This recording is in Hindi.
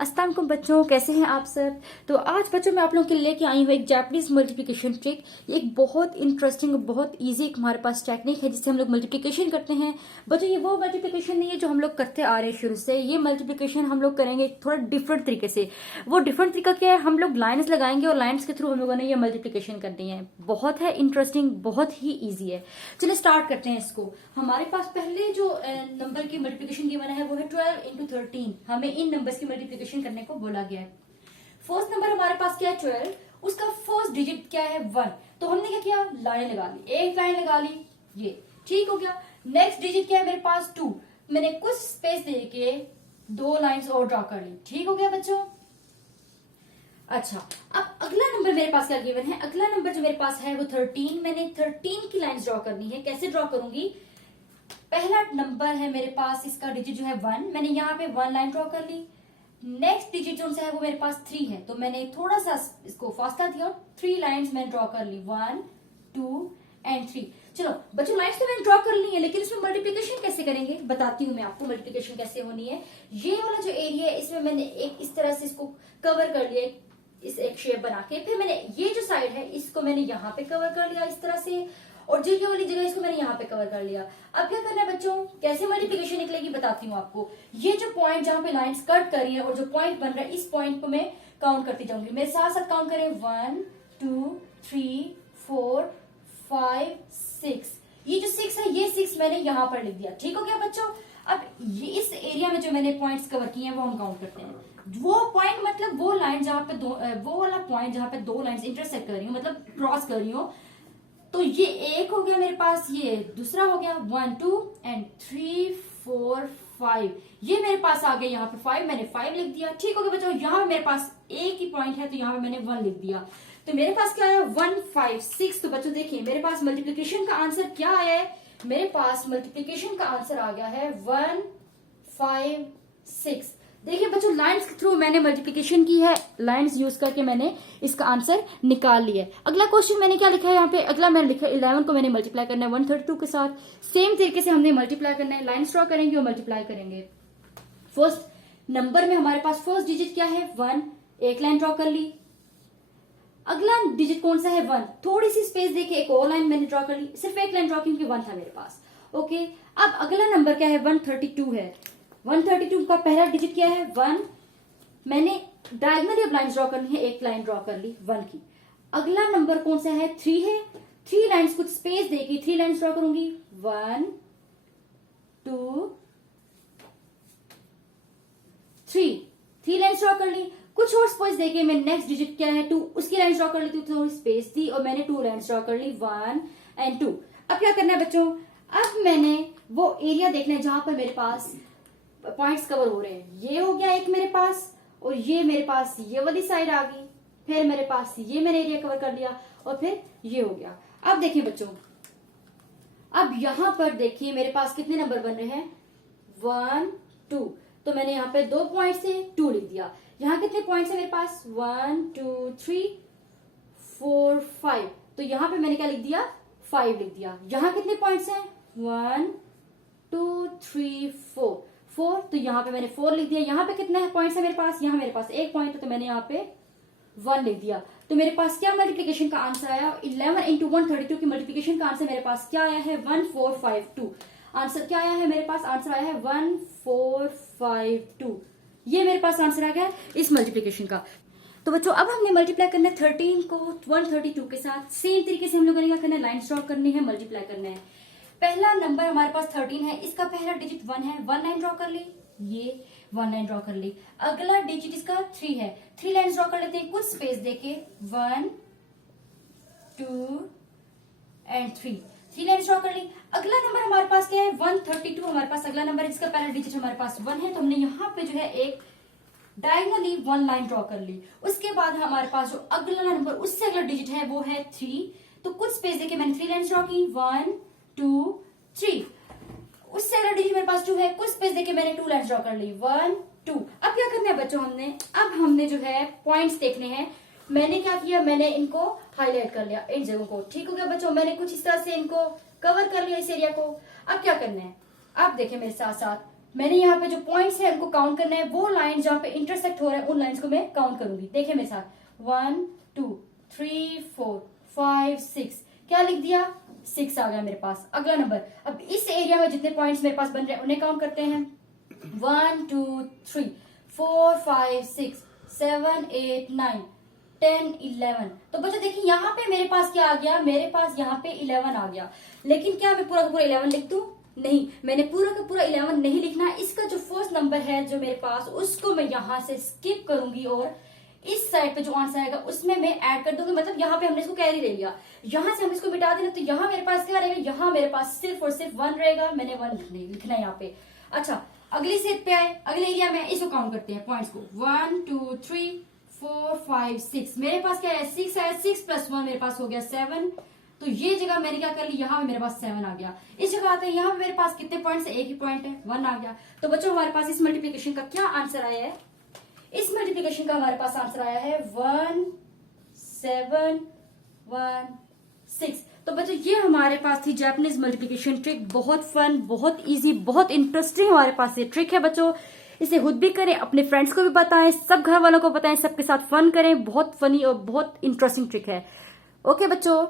अस्सलाम वालेकुम बच्चों, कैसे हैं आप सब। तो आज बच्चों मैं आप लोगों के लिए लेके आई हूँ एक जापानीज मल्टीप्लिकेशन ट्रिक। ये एक बहुत इंटरेस्टिंग बहुत इजी एक हमारे पास टेक्निक है जिससे हम लोग मल्टीप्लिकेशन करते हैं। बच्चों ये वो मल्टीप्लिकेशन नहीं है जो हम लोग करते आ रहे हैं शुरू से। ये मल्टीप्लिकेशन हम लोग करेंगे थोड़ा डिफरेंट तरीके से। वो डिफरेंट तरीका क्या है, हम लोग लाइन्स लगाएंगे और लाइन्स के थ्रू हम लोगों ने ये मल्टीप्लिकेशन करनी है। बहुत है इंटरेस्टिंग, बहुत ही ईजी है। चलिए स्टार्ट करते हैं इसको। हमारे पास पहले जो नंबर की मल्टीप्लिकेशन गिवन है वो है 12 into 13। हमें इन नंबर्स की मल्टीप्लिकेशन करने को बोला गया है। फर्स्ट नंबर हमारे पास क्या है 12, उसका फर्स्ट डिजिट क्या है 1। तो हमने क्या किया, लाइन लगा ली, एक लाइन लगा ली, ये ठीक हो गया। नेक्स्ट डिजिट क्या है मेरे पास 2, मैंने कुछ स्पेस देके दो लाइंस और ड्रॉ कर ली, ठीक हो गया बच्चों। अच्छा, अब अगला नंबर मेरे पास क्या गिवन है, अगला नंबर जो मेरे पास है वो 13। मैंने 13 की लाइंस ड्रॉ करनी है। कैसे ड्रॉ करूंगी, पहला नंबर है मेरे पास, इसका डिजिट जो है 1, मैंने यहाँ पे 1 लाइन ड्रॉ कर ली। नेक्स्ट डिजिट जो है वो मेरे पास 3 है, तो मैंने थोड़ा सा इसको फास्ता दिया और 3 लाइंस मैंने ड्रॉ कर ली, 1 2 एंड 3। चलो बच्चों लाइंस तो मैंने ड्रॉ कर ली है, लेकिन इसमें मल्टीप्लिकेशन कैसे करेंगे बताती हूँ मैं आपको मल्टीप्लिकेशन कैसे होनी है। ये वाला जो एरिया है इसमें मैंने एक इस तरह से इसको कवर कर लिया, इस एक शेप बना के। फिर मैंने ये जो साइड है इसको मैंने यहाँ पे कवर कर लिया इस तरह से, और जो ये वाली जगह इसको मैंने यहाँ पे कवर कर लिया। अब क्या करना है बच्चों, कैसे मल्टीप्लिकेशन निकलेगी बताती हूँ आपको। ये जो पॉइंट जहां पे लाइंस कट कर रही है और जो पॉइंट बन रहा है, इस पॉइंट को मैं काउंट करती जाऊंगी। मेरे साथ साथ काउंट करें, 1 2 3 4 5 6। ये जो 6 है, ये 6 मैंने यहाँ पर लिख दिया, ठीक हो गया बच्चों। अब ये इस एरिया में जो मैंने पॉइंट्स कवर किए हैं वो हम काउंट करते हैं। वो पॉइंट मतलब वो लाइन जहां पे वो वाला पॉइंट जहां पे दो लाइंस इंटरसेक्ट कर रही हूँ, मतलब क्रॉस कर रही हूँ। तो ये एक हो गया मेरे पास, ये दूसरा हो गया, 1 2 एंड 3 4 5। ये मेरे पास आ गया यहाँ पे 5, मैंने 5 लिख दिया, ठीक हो गया बच्चों। यहाँ पे मेरे पास एक ही पॉइंट है तो यहाँ पे मैंने 1 लिख दिया। तो मेरे पास क्या है 1 5 6। तो बच्चों देखिए मेरे पास मल्टीप्लीकेशन का आंसर क्या है, मेरे पास मल्टीप्लीकेशन का आंसर आ गया है 1 5 6। देखिए बच्चों लाइंस के थ्रू मैंने मल्टीप्लिकेशन की है, लाइंस यूज करके मैंने इसका आंसर निकाल लिया है। अगला क्वेश्चन मैंने क्या लिखा है यहाँ पे, अगला मैंने लिखा है 11 को मैंने मल्टीप्लाई करना है 132 के साथ। सेम तरीके से हमने मल्टीप्लाई करना है, लाइंस ड्रॉ करेंगे और मल्टीप्लाई करेंगे। फर्स्ट नंबर में हमारे पास फर्स्ट डिजिट क्या है 1, एक लाइन ड्रॉ कर ली। अगला डिजिट कौन सा है 1, थोड़ी सी स्पेस देके एक और लाइन मैंने ड्रॉ कर ली, सिर्फ एक लाइन ड्रॉ क्योंकि 1 था मेरे पास। ओके, अब अगला नंबर क्या है 132 है। 132 का पहला डिजिट क्या है 1, मैंने डायगोनली अब लाइन ड्रॉ करनी है, एक लाइन ड्रॉ कर ली 1 की। अगला नंबर कौन सा है 3 है, 3 लाइन्स कुछ स्पेस देगी, 3 लाइन्स ड्रॉ करूंगी, 1 2 3 लाइन्स ड्रॉ कर ली। कुछ और स्पेस देके मैं नेक्स्ट डिजिट क्या है 2, उसकी लाइन ड्रॉ कर लेती हूँ, थोड़ी स्पेस थी और मैंने 2 लाइन्स ड्रॉ कर ली, 1 एंड 2। अब क्या करना है बच्चों, अब मैंने वो एरिया देखना है जहां पर मेरे पास पॉइंट्स कवर हो रहे हैं। ये हो गया एक मेरे पास, और ये मेरे पास ये वाली साइड आ गई, फिर मेरे पास ये मैंने एरिया कवर कर लिया, और फिर ये हो गया। अब देखिए बच्चों, अब यहां पर देखिए मेरे पास कितने नंबर बन रहे हैं 1 2। तो मैंने यहाँ पे 2 पॉइंट से 2 लिख दिया। यहाँ कितने पॉइंट्स है मेरे पास 1 2 3 4 5। तो यहाँ पे मैंने क्या लिख दिया 5 लिख दिया। यहाँ कितने पॉइंट्स हैं 1 2 3 4, तो यहाँ पे मैंने 4 लिख दिया। यहाँ पे कितने पॉइंट्स है मेरे पास, यहाँ मेरे पास एक पॉइंट है तो मैंने यहाँ पे 1 लिख दिया। तो मेरे पास क्या मल्टीप्लिकेशन का आंसर आया, 11 इंटू 132 की मल्टीप्लिकेशन का आंसर मेरे पास क्या आया है 1452। आंसर क्या आया है मेरे पास, आंसर आया है 1452। ये मेरे पास आंसर आ गया इस मल्टीप्लिकेशन का। तो बच्चों अब हमने मल्टीप्लाई करना है 13 को 132 के साथ। सेम तरीके से हम लोगों ने क्या करना है, लाइन ड्रॉ करनी है, मल्टीप्लाई करना है। पहला नंबर हमारे पास 13 है, इसका पहला डिजिट 1 है, 1 लाइन ड्रॉ कर ली, ये 1 लाइन ड्रॉ कर ली। अगला डिजिट इसका 3 है, 3 लाइन ड्रॉ कर लेते हैं कुछ स्पेस देके, 1 2 एंड 3 लाइन ड्रॉ कर ली। अगला नंबर हमारे पास क्या है 132 हमारे पास अगला नंबर, इसका पहला डिजिट हमारे पास 1 है, तो हमने यहाँ पे जो है एक डायगोनली 1 लाइन ड्रॉ कर ली। उसके बाद हमारे पास जो अगला नंबर उससे अगला डिजिट है वो है 3, तो कुछ स्पेस देके मैंने 3 लाइन ड्रॉ की, 1 2 3। उससे अगला डिजिट मेरे पास 2 है, कुछ स्पेस देके मैंने 2 लाइन ड्रॉ कर ली, 1 2। अब क्या करना है बच्चों, हमने जो है पॉइंट्स देखने हैं। मैंने क्या किया, मैंने इनको हाईलाइट कर लिया इन जगहों को, ठीक हो गया बच्चों। मैंने कुछ इस तरह से इनको कवर कर लिया इस एरिया को। अब क्या करना है, अब देखिए मेरे साथ साथ मैंने यहाँ पे जो पॉइंट्स है उनको काउंट करना है, वो लाइन जहाँ पे इंटरसेक्ट हो रहा है उन लाइंस को मैं काउंट करूंगी। देखिए मेरे साथ 1 2 3 4 5 6, क्या लिख दिया 6 आ गया मेरे पास। अगला नंबर, अब इस एरिया में जितने पॉइंट्स मेरे पास बन रहे हैं उन्हें काउंट करते हैं। 1 2 3 4 5 6 7 8 9 10 11। तो बच्चों देखिए यहाँ पे मेरे पास क्या आ गया, मेरे पास यहाँ पे 11 आ गया। लेकिन क्या मैं पूरा का पूरा 11 लिख दूं? नहीं, मैंने पूरा का पूरा 11 नहीं लिखना। इसका जो फर्स्ट नंबर है जो मेरे पास, उसको मैं यहाँ से स्किप करूंगी और इस साइड पे जो आंसर आएगा उसमें मैं ऐड कर दूंगी। मतलब यहाँ पे हमने इसको कैरी ले लिया, यहाँ से हम इसको मिटा देना, तो यहाँ मेरे पास क्या रहेगा, यहाँ मेरे पास सिर्फ और सिर्फ 1 रहेगा। मैंने 1 लिखना है यहाँ पे। अच्छा, अगली सेट पे आए, अगले एरिया में इसको काउंट करते हैं पॉइंट्स को। 1 2 3 4 5 6, मेरे पास क्या है 6 है, 6 + 1 मेरे पास हो गया 7। तो ये जगह मैंने क्या कर ली, यहाँ पे मेरे पास 7 आ गया। इस जगह आते हैं, यहाँ पे मेरे पास कितने पॉइंट्स है, एक ही पॉइंट है, 1 आ गया। तो बच्चों हमारे पास इस मल्टीप्लीकेशन का क्या आंसर आया है, इस मल्टीप्लीकेशन का हमारे पास आंसर आया है 1 7 1 6। तो बच्चों ये हमारे पास थी जापानीज मल्टीप्लिकेशन ट्रिक। बहुत फन, बहुत इजी, बहुत इंटरेस्टिंग हमारे पास ये ट्रिक है बच्चों। इसे खुद भी करें, अपने फ्रेंड्स को भी बताएं, सब घर वालों को बताएं, सबके साथ फन करें। बहुत फनी और बहुत इंटरेस्टिंग ट्रिक है। ओके बच्चों।